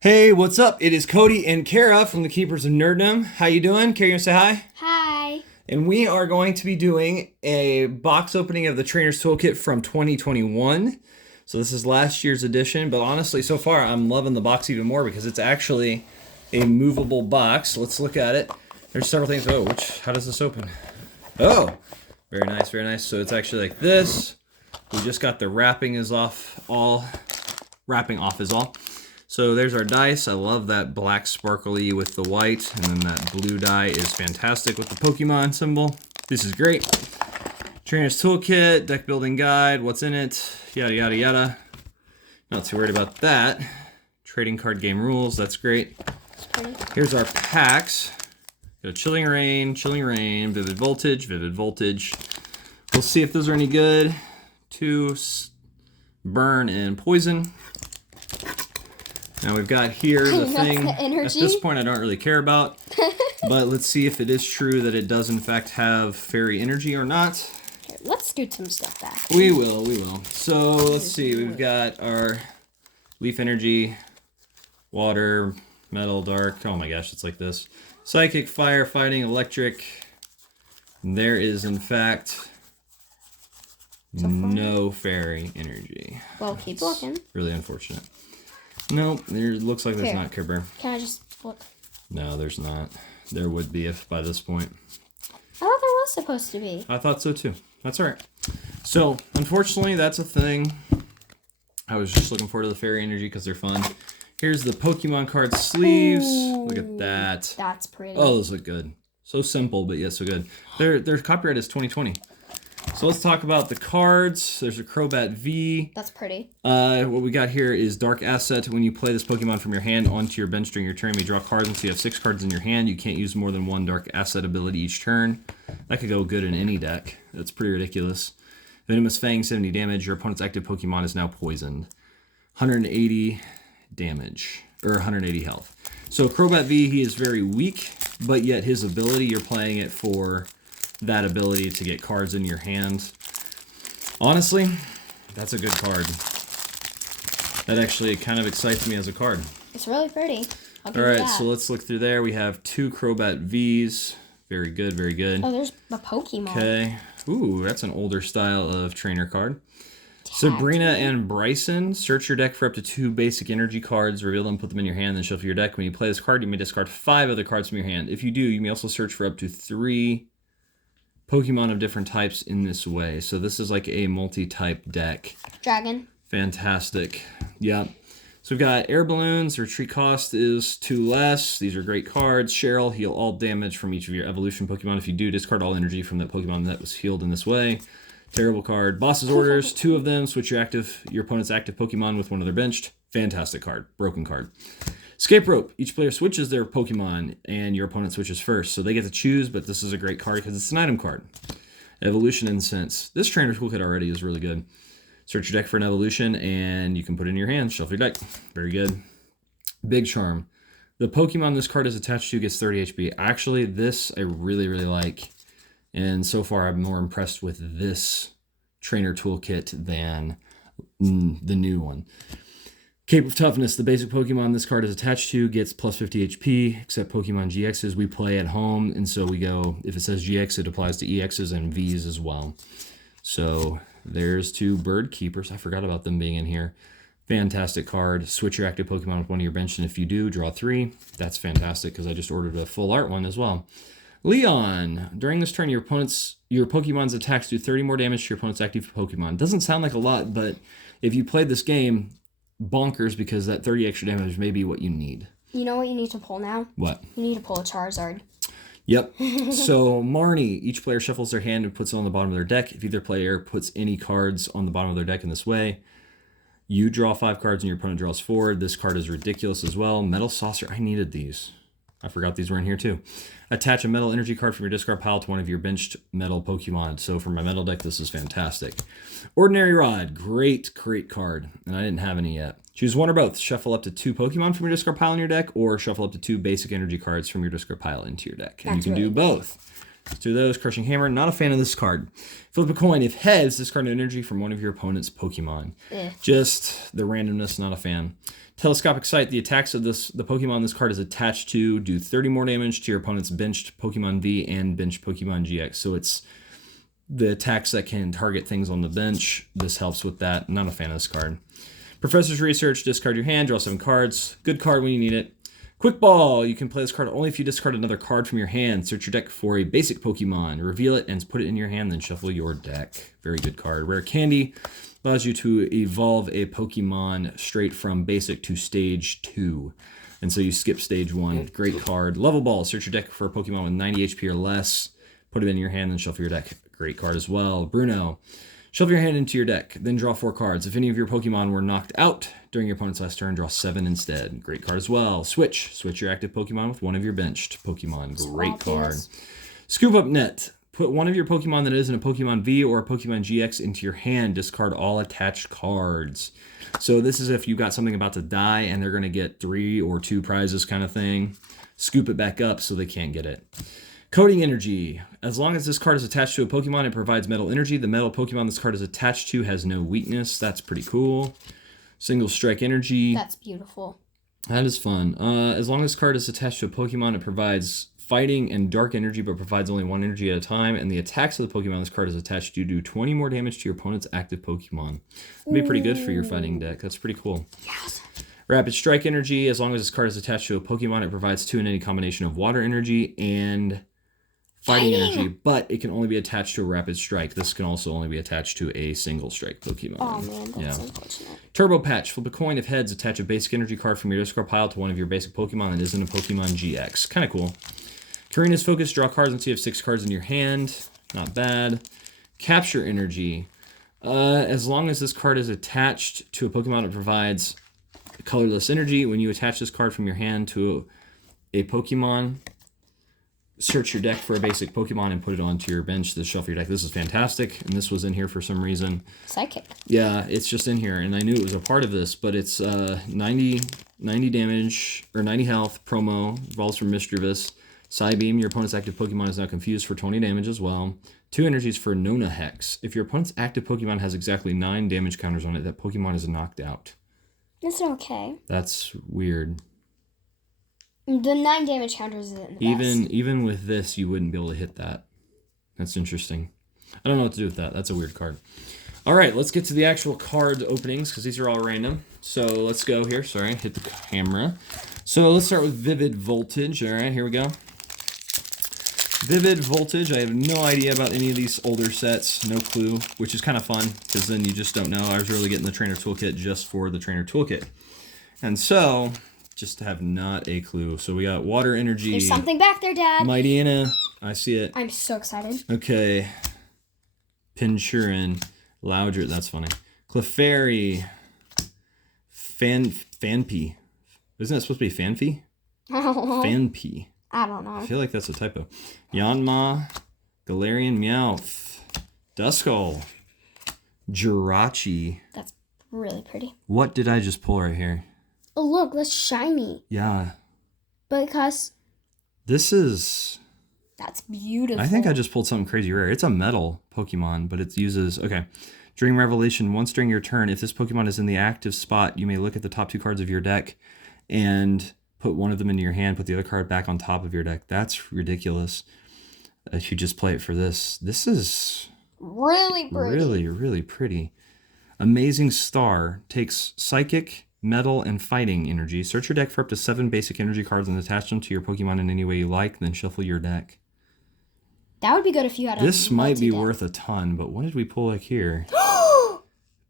Hey, what's up? It is Cody and Kara from the Keepers of Nerddom. How you doing? Kara, you gonna say hi? Hi. And we are going to be doing a box opening of the Trainer's Toolkit from 2021. So this is last year's edition, but honestly, so far I'm loving the box even more because it's actually a movable box. Let's look at it. There's several things. Oh, how does this open? Oh, very nice, very nice. So it's actually like this. We just got the wrapping off is all. So there's our dice. I love that black sparkly with the white, and then that blue die is fantastic with the Pokemon symbol. This is great. Trainer's Toolkit, deck building guide, what's in it, yada yada yada. Not too worried about that. Trading card game rules, that's great. Here's our packs. Got Chilling Rain, Vivid Voltage. We'll see if those are any good. 2 Burn and Poison. Now we've got here the thing at this point I don't really care about, but let's see if it is true that it does in fact have fairy energy or not. Here, let's scoot some stuff back. We will. So let's see, we've got our leaf energy, water, metal, dark, oh my gosh, it's like this. Psychic, fire, fighting, electric. There is in fact no fairy energy. Well, keep looking. Really unfortunate. Nope, there looks like there's not, Kipper. Can I just look? No, there's not. There would be if by this point. I thought there was supposed to be. I thought so too. That's all right. So, unfortunately, that's a thing. I was just looking forward to the fairy energy because they're fun. Here's the Pokemon card sleeves. Ooh, look at that. That's pretty. Oh, those look good. So simple, but yet so good. Their copyright is 2020. So let's talk about the cards. There's a Crobat V. That's pretty. What we got here is Dark Asset. When you play this Pokemon from your hand onto your bench during your turn, you draw cards. Once you have 6 cards in your hand, you can't use more than 1 Dark Asset ability each turn. That could go good in any deck. That's pretty ridiculous. Venomous Fang, 70 damage. Your opponent's active Pokemon is now poisoned. 180 damage, or 180 health. So Crobat V, he is very weak, but yet his ability, you're playing it for that ability to get cards in your hand. Honestly, that's a good card. That actually kind of excites me as a card. It's really pretty. Alright, so let's look through there. We have 2 Crobat Vs. Very good, very good. Oh, there's a Pokemon. Okay. Ooh, that's an older style of trainer card. Sabrina and Bryson. Search your deck for up to 2 basic energy cards. Reveal them, put them in your hand, then shuffle your deck. When you play this card, you may discard 5 other cards from your hand. If you do, you may also search for up to 3 Pokemon of different types in this way. So this is like a multi-type deck. Dragon. Fantastic. Yeah. So we've got Air Balloons. Retreat cost is 2 less. These are great cards. Cheryl, heal all damage from each of your evolution Pokemon. If you do, discard all energy from that Pokemon that was healed in this way. Terrible card. Boss's Orders, 2 of them. Switch your opponent's active Pokemon with one of their benched. Fantastic card. Broken card. Escape Rope. Each player switches their Pokemon, and your opponent switches first. So they get to choose, but this is a great card because it's an item card. Evolution Incense. This Trainer Toolkit already is really good. Search your deck for an evolution, and you can put it in your hand. Shuffle your deck. Very good. Big Charm. The Pokemon this card is attached to gets 30 HP. Actually, this I really, really like. And so far, I'm more impressed with this Trainer Toolkit than the new one. Cape of Toughness, the basic Pokemon this card is attached to gets plus 50 HP, except Pokemon GXs we play at home, and so we go, if it says GX, it applies to EXs and Vs as well. So there's 2 Bird Keepers. I forgot about them being in here. Fantastic card. Switch your active Pokemon with one of your bench, and if you do, draw 3. That's fantastic, because I just ordered a full art one as well. Leon. During this turn, your Pokemon's attacks do 30 more damage to your opponent's active Pokemon. Doesn't sound like a lot, but if you played this game, bonkers, because that 30 extra damage may be what you need. You know what you need to pull now? What? You need to pull a Charizard. Yep. So Marnie, each player shuffles their hand and puts it on the bottom of their deck. If either player puts any cards on the bottom of their deck in this way, you draw 5 cards and your opponent draws 4. This card is ridiculous as well. Metal Saucer. I needed these. I forgot these were in here too. Attach a metal energy card from your discard pile to one of your benched metal Pokemon. So for my metal deck, this is fantastic. Ordinary Rod. Great card. And I didn't have any yet. Choose one or both. Shuffle up to 2 Pokemon from your discard pile in your deck, or shuffle up to 2 basic energy cards from your discard pile into your deck. And you can do both. Let's do those. Crushing Hammer. Not a fan of this card. Flip a coin. If heads, discard an energy from one of your opponent's Pokemon. Just the randomness, not a fan. Telescopic Sight. The attacks of the Pokemon this card is attached to do 30 more damage to your opponent's benched Pokemon V and benched Pokemon GX. So it's the attacks that can target things on the bench. This helps with that. Not a fan of this card. Professor's Research. Discard your hand. Draw 7 cards. Good card when you need it. Quick Ball. You can play this card only if you discard another card from your hand. Search your deck for a basic Pokemon. Reveal it and put it in your hand, then shuffle your deck. Very good card. Rare Candy. Allows you to evolve a Pokemon straight from basic to stage 2. And so you skip stage 1. Great card. Level Ball. Search your deck for a Pokemon with 90 HP or less. Put it in your hand and shuffle your deck. Great card as well. Bruno. Shuffle your hand into your deck. Then draw 4 cards. If any of your Pokemon were knocked out during your opponent's last turn, draw 7 instead. Great card as well. Switch. Switch your active Pokemon with one of your benched Pokemon. Great card. Scoop Up Net. Put one of your Pokemon that isn't a Pokemon V or a Pokemon GX into your hand. Discard all attached cards. So this is if you got something about to die and they're going to get 3 or 2 prizes kind of thing. Scoop it back up so they can't get it. Coding Energy. As long as this card is attached to a Pokemon, it provides metal energy. The metal Pokemon this card is attached to has no weakness. That's pretty cool. Single Strike Energy. That's beautiful. That is fun. As long as this card is attached to a Pokemon, it provides fighting and dark energy, but provides only 1 energy at a time. And the attacks of the Pokemon this card is attached to do 20 more damage to your opponent's active Pokemon. That'd be pretty good for your fighting deck. That's pretty cool. Yes. Rapid Strike Energy. As long as this card is attached to a Pokemon, it provides 2 in any combination of water energy and fighting energy, but it can only be attached to a Rapid Strike. This can also only be attached to a Single Strike Pokemon. Oh man, that's unfortunate. Turbo Patch. Flip a coin. If heads, attach a basic energy card from your discard pile to one of your basic Pokemon that isn't a Pokemon GX. Kind of cool. Karina's Focus. Draw cards until you have 6 cards in your hand. Not bad. Capture Energy. As long as this card is attached to a Pokemon, it provides colorless energy. When you attach this card from your hand to a Pokemon, search your deck for a basic Pokemon and put it onto your bench to shuffle your deck. This is fantastic, and this was in here for some reason. Psychic. Yeah, it's just in here, and I knew it was a part of this, but it's 90 damage, or 90 health, promo, evolves from Mischievous. Psybeam, your opponent's active Pokemon is now confused for 20 damage as well. 2 energies for Nona Hex. If your opponent's active Pokemon has exactly 9 damage counters on it, that Pokemon is knocked out. That's okay. That's weird. The 9 damage counters isn't the best. Even with this, you wouldn't be able to hit that. That's interesting. I don't know what to do with that. That's a weird card. All right, let's get to the actual card openings because these are all random. So let's go here. Sorry, hit the camera. So let's start with Vivid Voltage. All right, here we go. Vivid Voltage. I have no idea about any of these older sets. No clue, which is kind of fun because then you just don't know. I was really getting the Trainer Toolkit just for the Trainer Toolkit. And so, just have not a clue. So we got Water Energy. There's something back there, Dad. Mightyena. I see it. I'm so excited. Okay. Pinchurin. Loudred. That's funny. Clefairy. Fanpy. Isn't that supposed to be Fanpy? Fanpy. I don't know. I feel like that's a typo. Yanma, Galarian Meowth, Duskull, Jirachi. That's really pretty. What did I just pull right here? Oh, look, that's shiny. Yeah. Because This is... that's beautiful. I think I just pulled something crazy rare. It's a metal Pokemon, but it uses... Okay. During Revelation, once during your turn, if this Pokemon is in the active spot, you may look at the top 2 cards of your deck and put one of them into your hand, put the other card back on top of your deck. That's ridiculous. If you just play it for this. This is really pretty. really, really pretty. Amazing Star takes Psychic, Metal, and Fighting energy. Search your deck for up to 7 basic energy cards and attach them to your Pokemon in any way you like, then shuffle your deck. That would be good if you had a This might be multi-deck. worth a ton, but what did we pull like here?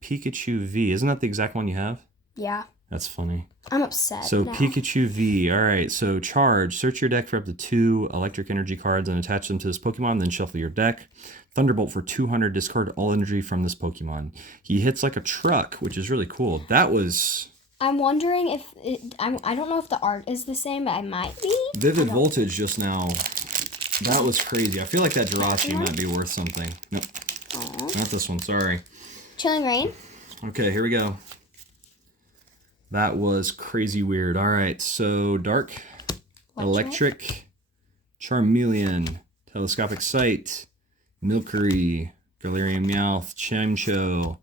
Pikachu V. Isn't that the exact one you have? Yeah. That's funny. I'm upset. So now. Pikachu V. All right. So charge. Search your deck for up to 2 electric energy cards and attach them to this Pokemon. Then shuffle your deck. Thunderbolt for 200. Discard all energy from this Pokemon. He hits like a truck, which is really cool. That was... I'm wondering if I don't know if the art is the same, but it might be. Vivid Voltage just now. That was crazy. I feel like that Jirachi might be worth something. Nope. Not this one. Sorry. Chilling Rain. Okay, here we go. That was crazy weird. All right, so Dark, Electric, Charmeleon, Telescopic Sight, Milcery, Galarian Meowth, Chimcho,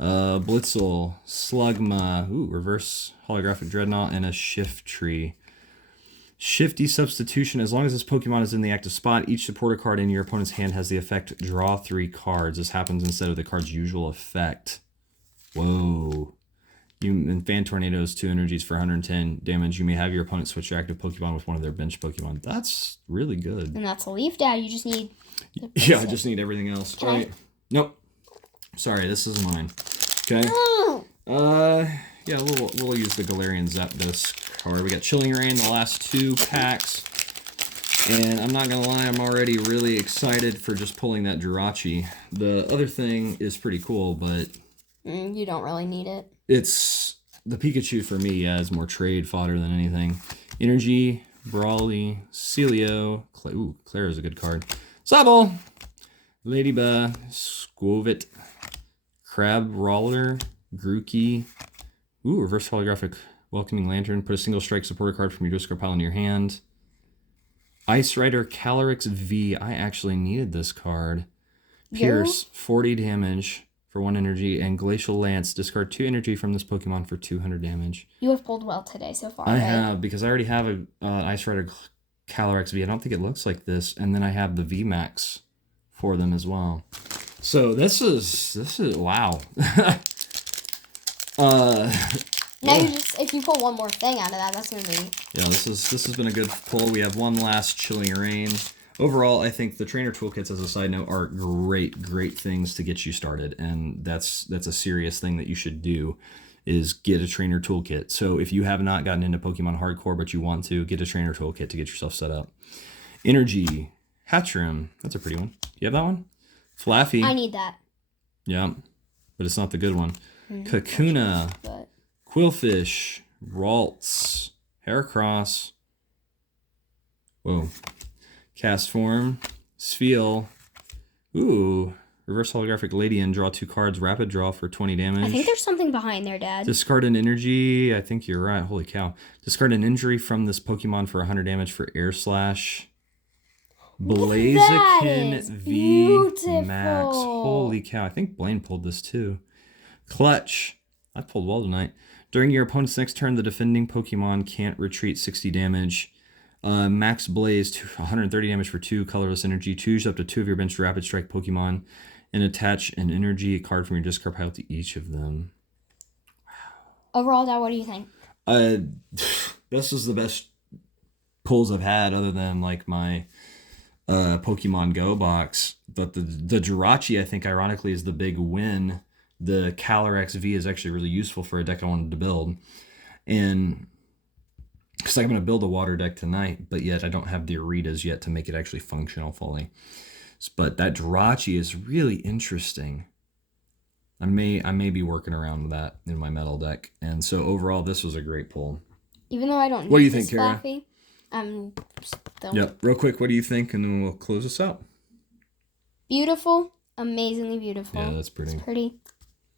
Blitzel, Slugma, reverse holographic Dreadnought, and a Shiftry. Shifty Substitution. As long as this Pokemon is in the active spot, each supporter card in your opponent's hand has the effect draw 3 cards. This happens instead of the card's usual effect. Whoa. And Fan Tornadoes, 2 energies for 110 damage. You may have your opponent switch your active Pokemon with one of their bench Pokemon. That's really good. And that's a Leaf Dad. You just need... Yeah, I just need everything else. All right. Nope. Sorry, this is mine. Okay. Yeah, we'll use the Galarian Zapdos card. We got Chilling Reign, the last 2 packs. And I'm not going to lie, I'm already really excited for just pulling that Jirachi. The other thing is pretty cool, but... you don't really need it. It's... The Pikachu, for me, is more trade fodder than anything. Energy, Brawly, Celio... Clara's a good card. Sobble! Ladybug, Squovit, Crab Roller, Grookey. Reverse holographic Welcoming Lantern. Put a single strike supporter card from your discard pile into your hand. Ice Rider Calyrex V. I actually needed this card. Pierce, 40 damage for 1 energy. And Glacial Lance. Discard 2 energy from this Pokemon for 200 damage. You have pulled well today so far, I have, because I already have a Ice Rider Calyrex V. I don't think it looks like this. And then I have the VMAX for them as well. So this is wow. Now you just, if you pull one more thing out of that, that's gonna be... Yeah, this has been a good pull. We have one last Chilling Reign. Overall, I think the trainer toolkits, as a side note, are great things to get you started, and that's a serious thing that you should do, is get a trainer toolkit. So if you have not gotten into Pokemon hardcore but you want to, get a trainer toolkit to get yourself set up. Energy, Hatchrim, that's a pretty one. You have that one? Flaffy. I need that. Yeah, but it's not the good one. Kakuna, But... Quillfish, Ralts, Heracross, Castform, Spheal, reverse holographic Ladian, draw 2 cards, rapid draw for 20 damage. I think there's something behind there, Dad. Discard an energy, I think you're right, holy cow. Discard an injury from this Pokemon for 100 damage for Air Slash. Blaziken V Max, holy cow, I think Blaine pulled this too. Clutch, I pulled well tonight. During your opponent's next turn, the defending Pokemon can't retreat 60 damage. Max Blaze, 130 damage for 2 colorless energy. Choose up to 2 of your bench Rapid Strike Pokemon and attach an energy card from your discard pile to each of them. Overall, Dad, what do you think? This is the best pulls I've had, other than like my Pokemon Go box. But the Jirachi, I think, ironically, is the big win. The Calyrex V is actually really useful for a deck I wanted to build. And because I'm going to build a water deck tonight, but yet I don't have the Aritas yet to make it actually functional fully. But that Jirachi is really interesting. I may be working around with that in my metal deck. And so overall, this was a great pull. Even though I don't what do you this think, Kara? Flaffy, I'm still... Yep, real quick, what do you think? And then we'll close this out. Beautiful. Amazingly beautiful. Yeah, that's pretty. It's pretty.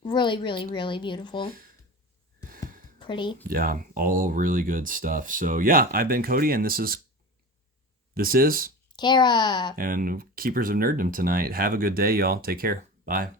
Really, really, really beautiful. Pretty. Yeah, all really good stuff. So yeah, I've been Cody, and this is Kara. and Keepers of Nerddom tonight. Have a good day, y'all. Take care. Bye.